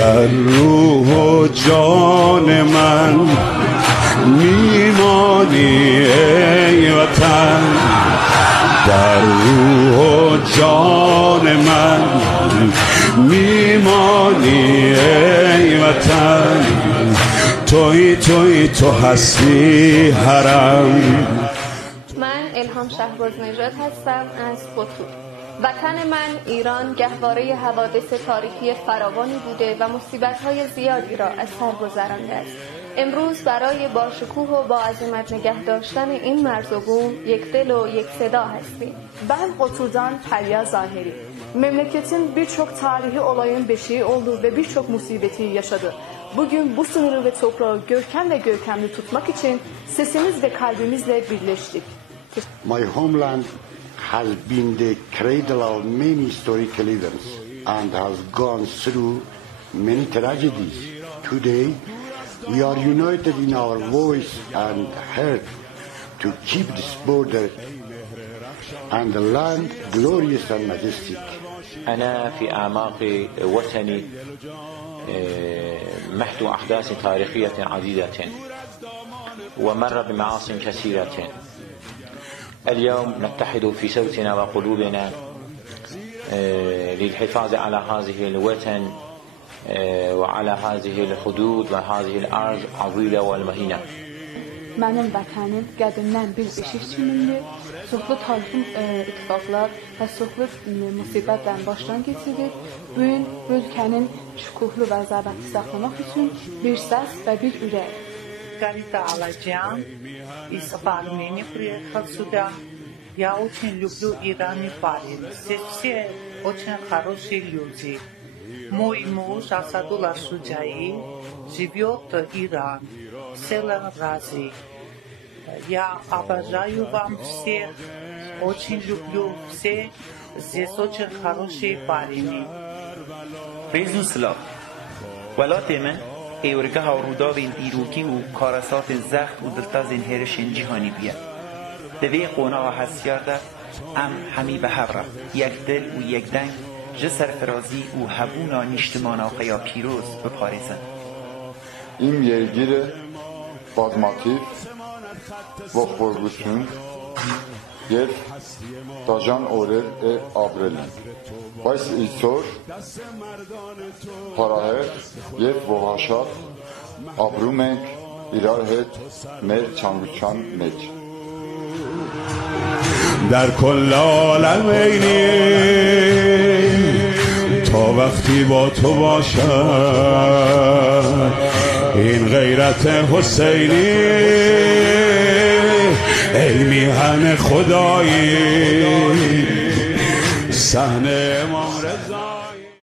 در روح و جان من میمانی ای وطن، در روح و جان من میمانی ای وطن، توی تو هستی حرم. من الهام شهباز نژاد هستم از قطب. وطن من ایران گهواره حوادث تاریخی فراوانی بوده و مصیبت‌های زیادی را از سر گذرانده است. امروز برای با شکوه و با عظمت nگه داشتن این مرز و بوم یک دل و یک صدا hastیم. Ben Otur'dan Fərya Zahiri. Memleketin birçok tarihi olayın beşiği oldu ve birçok musibeti yaşadı. Bugün bu sınırı ve toprağı görkem ve görkemli tutmak için sesimiz ve kalbimizle birleştik. My homeland has been the cradle of many historical events and has gone through many tragedies. Today, we are united in our voice and heart to keep this border and the land glorious and majestic. أنا في أعماق وطني محو أحداث تاريخية عديدة ومر بمعاصٍ كثيرة. اليوم نتحد في صوتنا وقلوبنا للحفاظ على هذه الوطن وعلى هذه الحدود وهذه الأرض العظيمة والمهينة. Mənim vətənim qədimdən bir beşik çimindi, çoxlu tarixi ittifaqlar və çoxlu müsibətlərin başdan keçirir. Bu gün bu ülkənin şükuhlu və zəbəti saxlamaq üçün bir səs və bir ürək. Garita Alajan из Армении приехал сюда. Я очень люблю Иран и Париж. Здесь все очень хорошие люди. Мой муж Асадулла Шуджаи живет в Иране, село Рази. Я обожаю вам всех, очень люблю всех. Здесь очень хорошие парни. Rezu Slav ولات من ایورگه ها روداوین ایروکی و کارسات زخت و دلتازین هرشین جهانی بیا دوی قونا و حسیارده ام همی به هبره یک دل و یک دنگ جسر فرازی و هبونا نیشتمانا قیا پیروز بپارزن. Իմ երկիրը բազմաթիվ ողբերգություն և դաժան օրեր է ապրել են, բայց այսօր փառահեղ և ողաշատ ապրում ենք իրար հետ մեր ցանկության մեջ. در کل عالم اینی تا وقتی با تو باشم، این غیرت حسینی ای میهن خدایی صحن امام رضا.